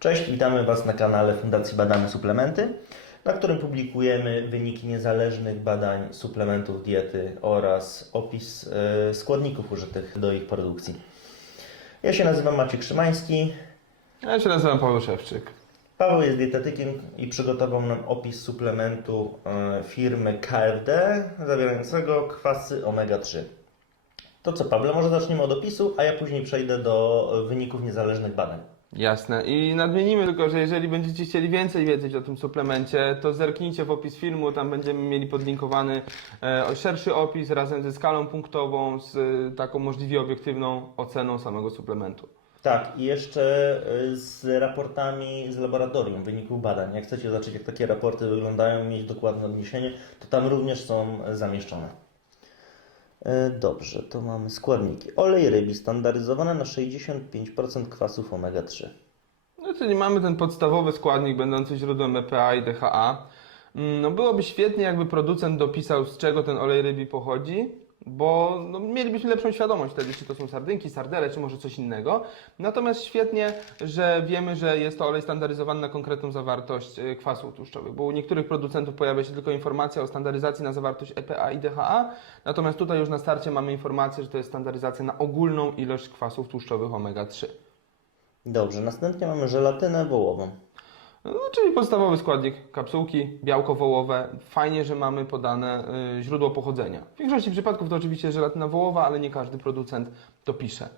Cześć, witamy Was na kanale Fundacji Badamy Suplementy, na którym publikujemy wyniki niezależnych badań suplementów diety oraz opis e, składników użytych do ich produkcji. Ja się nazywam Maciek Szymański. Ja się nazywam Paweł Szewczyk. Paweł jest dietetykiem i przygotował nam opis suplementu e, firmy KFD zawierającego kwasy omega-3. To co, Pawle, może zaczniemy od opisu, a ja później przejdę do wyników niezależnych badań. Jasne. I nadmienimy tylko, że jeżeli będziecie chcieli więcej wiedzieć o tym suplemencie, to zerknijcie w opis filmu, tam będziemy mieli podlinkowany e, szerszy opis razem ze skalą punktową, z e, taką możliwie obiektywną oceną samego suplementu. Tak, i jeszcze y, z raportami z laboratorium, wyników badań. Jak chcecie zobaczyć, jak takie raporty wyglądają mieć dokładne odniesienie, to tam również są zamieszczone. E, Dobrze, to mamy składniki. Olej rybi standaryzowany na 65% kwasów omega-3. No, czyli mamy ten podstawowy składnik będący źródłem EPA i DHA. Mm, No, byłoby świetnie, jakby producent dopisał, z czego ten olej rybi pochodzi, bo no, mielibyśmy lepszą świadomość wtedy, czy to są sardynki, sardele, czy może coś innego. Natomiast świetnie, że wiemy, że jest to olej standaryzowany na konkretną zawartość e, kwasów tłuszczowych, bo u niektórych producentów pojawia się tylko informacja o standaryzacji na zawartość EPA i DHA, natomiast tutaj już na starcie mamy informację, że to jest standaryzacja na ogólną ilość kwasów tłuszczowych omega-3. Dobrze, następnie mamy żelatynę wołową. No, czyli podstawowy składnik kapsułki, białko wołowe. Fajnie, że mamy podane y, źródło pochodzenia. W większości przypadków to oczywiście żelatyna wołowa, ale nie każdy producent to pisze.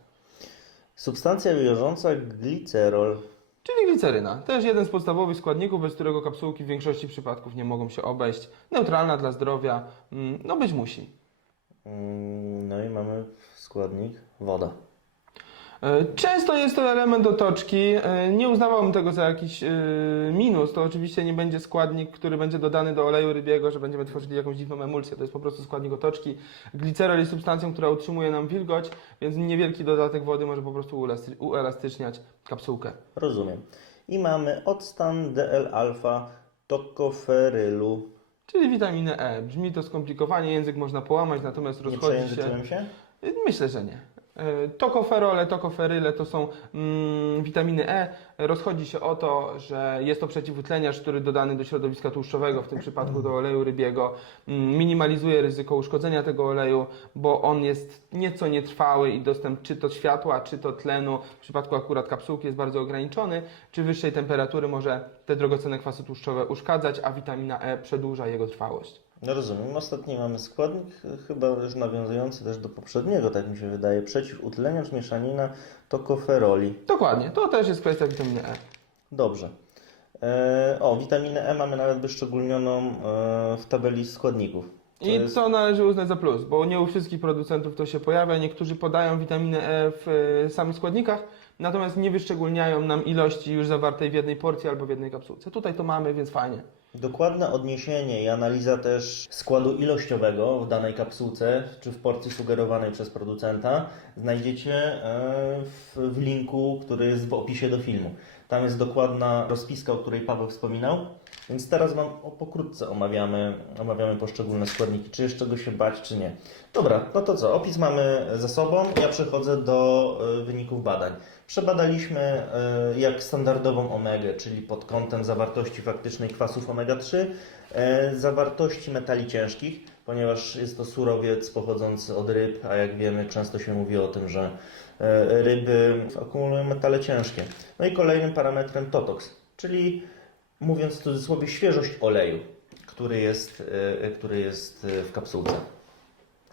Substancja wiążąca glicerol. Czyli gliceryna. Też jeden z podstawowych składników, bez którego kapsułki w większości przypadków nie mogą się obejść. Neutralna dla zdrowia, mm, no być musi. Mm, No i mamy składnik woda. E, Często jest to element otoczki. E, Nie uznawałbym tego za jakiś e, minus. To oczywiście nie będzie składnik, który będzie dodany do oleju rybiego, że będziemy tworzyli jakąś dziwną emulsję. To jest po prostu składnik otoczki. Glicerol jest substancją, która utrzymuje nam wilgoć, więc niewielki dodatek wody może po prostu uelasty- uelastyczniać kapsułkę. Rozumiem. I mamy octan DL-alfa tokoferylu. Czyli witaminę E. Brzmi to skomplikowanie, język można połamać, natomiast rozchodzi się... się? Myślę, że nie. E, Tokoferole, tokoferyle to są mm, witaminy E. Rozchodzi się o to, że jest to przeciwutleniacz, który dodany do środowiska tłuszczowego, w tym przypadku do oleju rybiego, mm, minimalizuje ryzyko uszkodzenia tego oleju, bo on jest nieco nietrwały i dostęp czy to światła, czy to tlenu, w przypadku akurat kapsułki jest bardzo ograniczony, czy wyższej temperatury może te drogocenne kwasy tłuszczowe uszkadzać, a witamina E przedłuża jego trwałość. No rozumiem. Ostatni mamy składnik, ch- chyba już nawiązujący też do poprzedniego, tak mi się wydaje. Przeciwutleniacz mieszanina tokoferoli. Dokładnie, to też jest kwestia witaminy E. Dobrze. E, o, witaminę E mamy nawet wyszczególnioną e, w tabeli składników. Co I jest- co należy uznać za plus, bo nie u wszystkich producentów to się pojawia. Niektórzy podają witaminę E w e, samych składnikach, natomiast nie wyszczególniają nam ilości już zawartej w jednej porcji albo w jednej kapsułce. Tutaj to mamy, więc fajnie. Dokładne odniesienie i analiza też składu ilościowego w danej kapsułce, czy w porcji sugerowanej przez producenta, znajdziecie e, w, linku, który jest w opisie do filmu. Tam jest dokładna rozpiska, o której Paweł wspominał. Więc teraz Wam pokrótce omawiamy, omawiamy poszczególne składniki, czy jest czego się bać, czy nie. Dobra, no to co? Opis mamy za sobą. Ja przechodzę do e, wyników badań. Przebadaliśmy e, jak standardową omegę, czyli pod kątem zawartości faktycznej kwasów omega-3, e, zawartości metali ciężkich, ponieważ jest to surowiec pochodzący od ryb, a jak wiemy często się mówi o tym, że e, ryby akumulują metale ciężkie. No i kolejnym parametrem totox, czyli mówiąc w cudzysłowie świeżość oleju, który jest, który jest w kapsułce.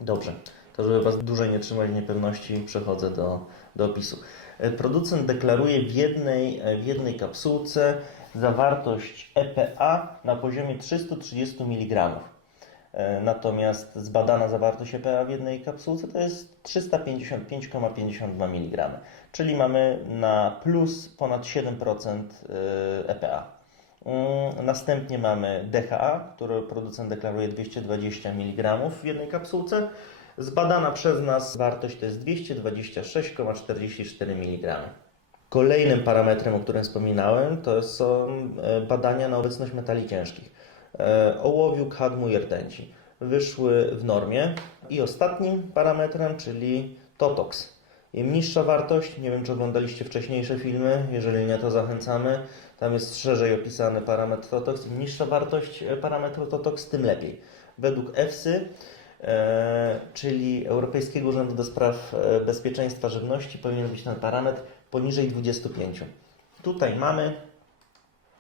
Dobrze, to żeby Was dłużej nie trzymać w niepewności, przechodzę do, do opisu. E, Producent deklaruje w jednej, e, w jednej kapsułce zawartość EPA na poziomie 330 mg. E, Natomiast zbadana zawartość EPA w jednej kapsułce to jest 355,52 mg, czyli mamy na plus ponad 7% e, EPA. Mm, Następnie mamy DHA, który producent deklaruje 220 mg w jednej kapsułce. Zbadana przez nas wartość to jest 226,44 mg. Kolejnym parametrem, o którym wspominałem, to są e, badania na obecność metali ciężkich. E, Ołowiu, kadmu i rtęci wyszły w normie. I ostatnim parametrem, czyli TOTOX. Im niższa wartość, nie wiem czy oglądaliście wcześniejsze filmy, jeżeli nie to zachęcamy, tam jest szerzej opisany parametr TOTOX. Im niższa wartość e, parametru TOTOX, tym lepiej. Według EFSY, czyli Europejskiego Urzędu do Spraw e, Bezpieczeństwa Żywności, powinien być ten parametr poniżej 25. Tutaj mamy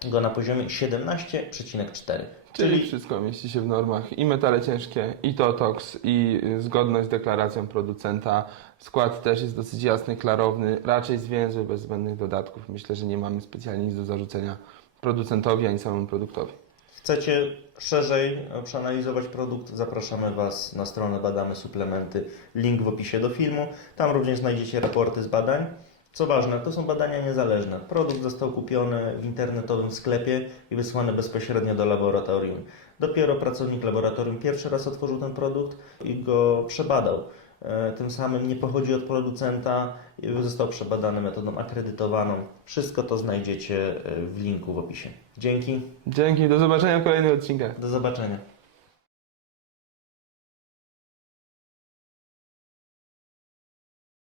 go na poziomie 17,4. Czyli wszystko mieści się w normach i metale ciężkie, i TOTOX, i y, zgodność z deklaracją producenta. Skład też jest dosyć jasny, klarowny, raczej zwięzły, bez zbędnych dodatków. Myślę, że nie mamy specjalnie nic do zarzucenia producentowi ani samemu produktowi. Chcecie szerzej przeanalizować produkt? Zapraszamy Was na stronę Badamy Suplementy. Link w opisie do filmu. Tam również znajdziecie raporty z badań. Co ważne, to są badania niezależne. Produkt został kupiony w internetowym sklepie i wysłany bezpośrednio do laboratorium. Dopiero pracownik laboratorium pierwszy raz otworzył ten produkt i go przebadał. E, Tym samym nie pochodzi od producenta i został przebadany metodą akredytowaną. Wszystko to znajdziecie e, w linku w opisie. Dzięki, Dzięki, do zobaczenia w kolejnych odcinkach. do zobaczenia.